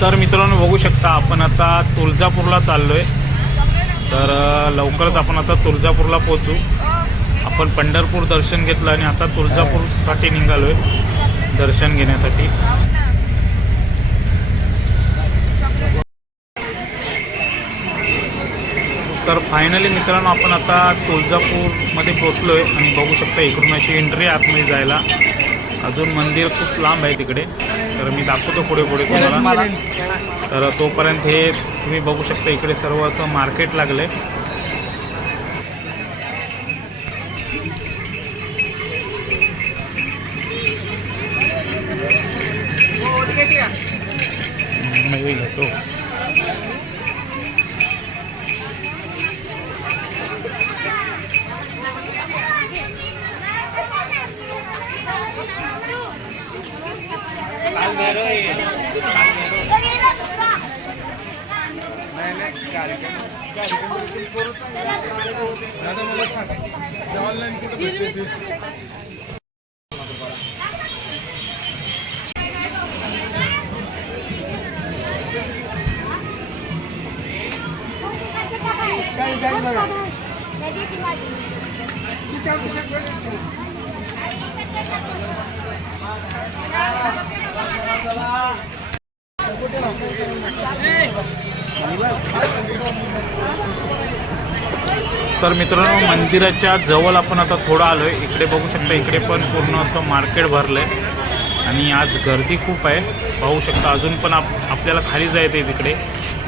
तर मित्रांनो बघू शकता आपण आता तुळजापूरला चाललोय। तर लवकरच आपण आता तुळजापूरला पोहोचू। आपण पंढरपूर दर्शन घेतलं आणि आता तुळजापूरसाठी निघालोय दर्शन घेण्यासाठी। तर फायनली मित्रांनो आपण आता तुळजापूरमध्ये पोहोचलोय आणि बघू शकता इकडून अशी एंट्री आतमध्ये जायला। अजून मंदिर खूप लांब आहे तिकडे, तर मी दाखवतो पुढे पुढे तुम्हाला। तर तोपर्यंत हे तुम्ही बघू शकता इकडे सर्व असं मार्केट लागलंय। मी घेतो। तर मित्रांनो मंदिराच्या जवळ आपण आता थोडं आलोय। इकडे बघू शकता इकडे पण पूर्ण असं मार्केट भरलंय आणि आज गर्दी खूप आहे। पाहू शकता अजून पण आपल्याला खाली जायचं आहे तिकडे,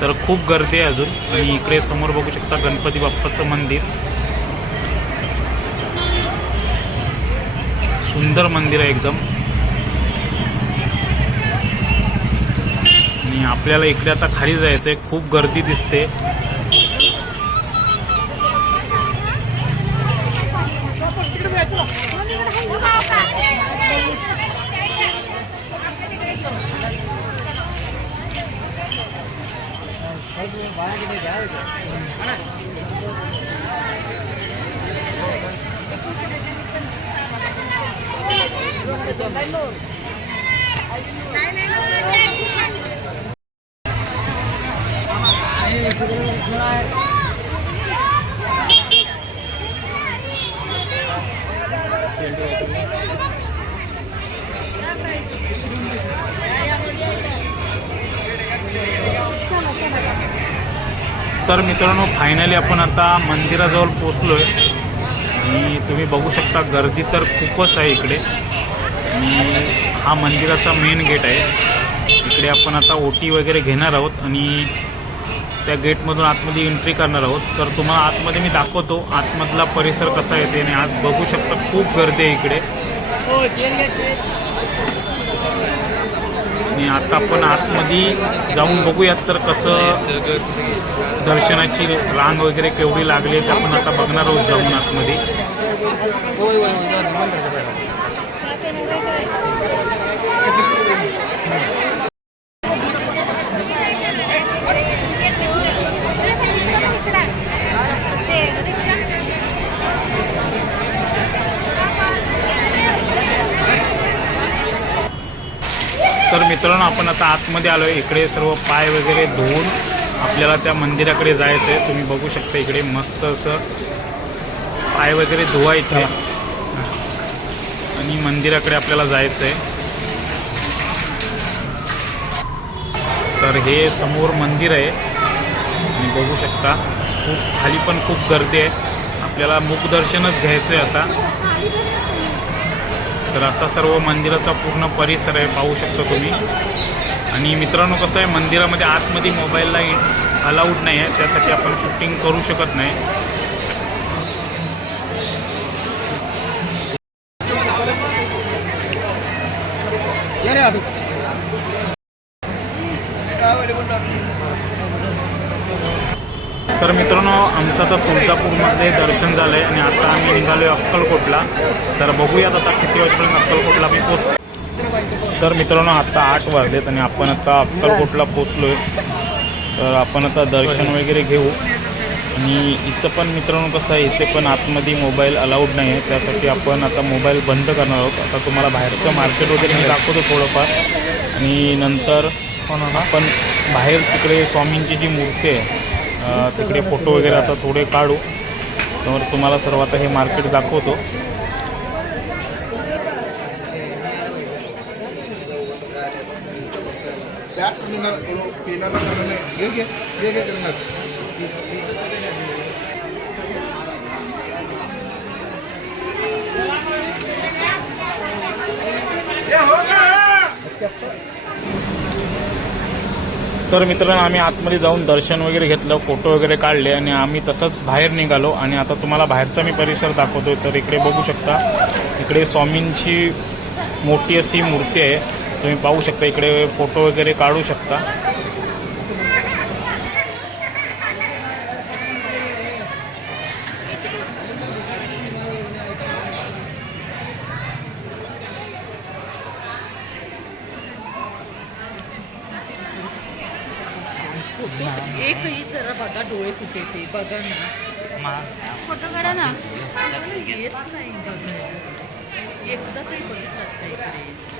तर खूप गर्दी आहे अजून। आणि इकडे समोर बघू शकता गणपती बाप्पाचं मंदिर, सुंदर मंदिर आहे एकदम। आणि आपल्याला इकडे आता खाली जायचंय, खूप गर्दी दिसते। तर मित्रांनो फायनली आपण आता मंदिराजवळ पोहोचलोय आणि तुम्ही बघू शकता गर्दी तर खूपच आहे इकडे। आणि हा मंदिराचा मेन गेट आहे। इकडे आपण आता ओटी वगैरे घेणार आहोत आणि त्या गेटमधून आतमध्ये एंट्री करणार आहोत। तर तुम्हाला आतमध्ये मी दाखवतो आतमधला परिसर कसा येते। आणि आज बघू शकता खूप गर्दी आहे इकडे। आणि आता आपण आतमध्ये जाऊन बघूयात तर कसं दर्शनाची रांग वगैरे केवढी लागली ते आपण आता बघणार आहोत जाऊन आतमध्ये। तर मित्रांनो आपण आता आतमध्ये आलोय। इकडे सर्व पाय वगैरे धुवून आपल्याला त्या मंदिराकडे जायचं आहे। तुम्ही बघू शकता इकडे मस्त असं पाय वगैरे धुवायचे आणि मंदिराकडे आपल्याला जायचं आहे। तर हे समोर मंदिर आहे आणि बघू शकता खूप खाली पण खूप गर्दी आहे। आपल्याला मुखदर्शनच घ्यायचं आहे आता। तर असा सर्व मंदिराचा पूर्ण परिसर आहे, पाहू शकता तुम्ही। आणि मित्रांनो कसं आहे मंदिरामध्ये आतमध्ये मोबाईलला अलाउड नाही आहे, त्यासाठी आपण शूटिंग करू शकत नाही। तर मित्रांनो आमचं आता तुळजापूरमध्ये दर्शन झालं आहे आणि आता आम्ही निघालो आहे अक्कलकोटला। तर बघूयात आता किती वाजेपर्यंत अक्कलकोटला आम्ही पोहोचतो। तर मित्रांनो आता 8 वाजलेत आणि आपण आता अक्कलकोटला पोहोचलो आहे। तर आपण आता दर्शन वगैरे घेऊ आणि इथं पण मित्रांनो कसं आहे इथे पण आतमध्ये मोबाईल अलाउड नाही आहे, त्यासाठी आपण आता मोबाईल बंद करणार आहोत। आता तुम्हाला बाहेरचं मार्केट वगैरे मी दाखवतो थोडंफार आणि नंतर आपण बाहेर तिकडे स्वामींची जी मूर्ती आहे तिकडे फोटो वगैरे आता थोडे काढू. तर तुम्हाला सर्व आता हे मार्केट दाखवतो. तर मित्रांनो आम्ही आतमध्ये जाऊन दर्शन वगैरे घेतलं, फोटो वगैरे काढले आणि आम्ही तसंच बाहेर निघालो. आणि आता तुम्हाला बाहेरचा मी परिसर दाखवतोय. तर इकडे बघू शकता, इकडे स्वामींची मोठी अशी मूर्ती आहे. तुम्ही पाहू शकता, इकडे फोटो वगैरे काढू शकता. एकही जरा बघा डोळे कुठे ते बघा ना. फोटो काढा ना. येत नाही बघा. एकदा तरी बघितलं इकडे.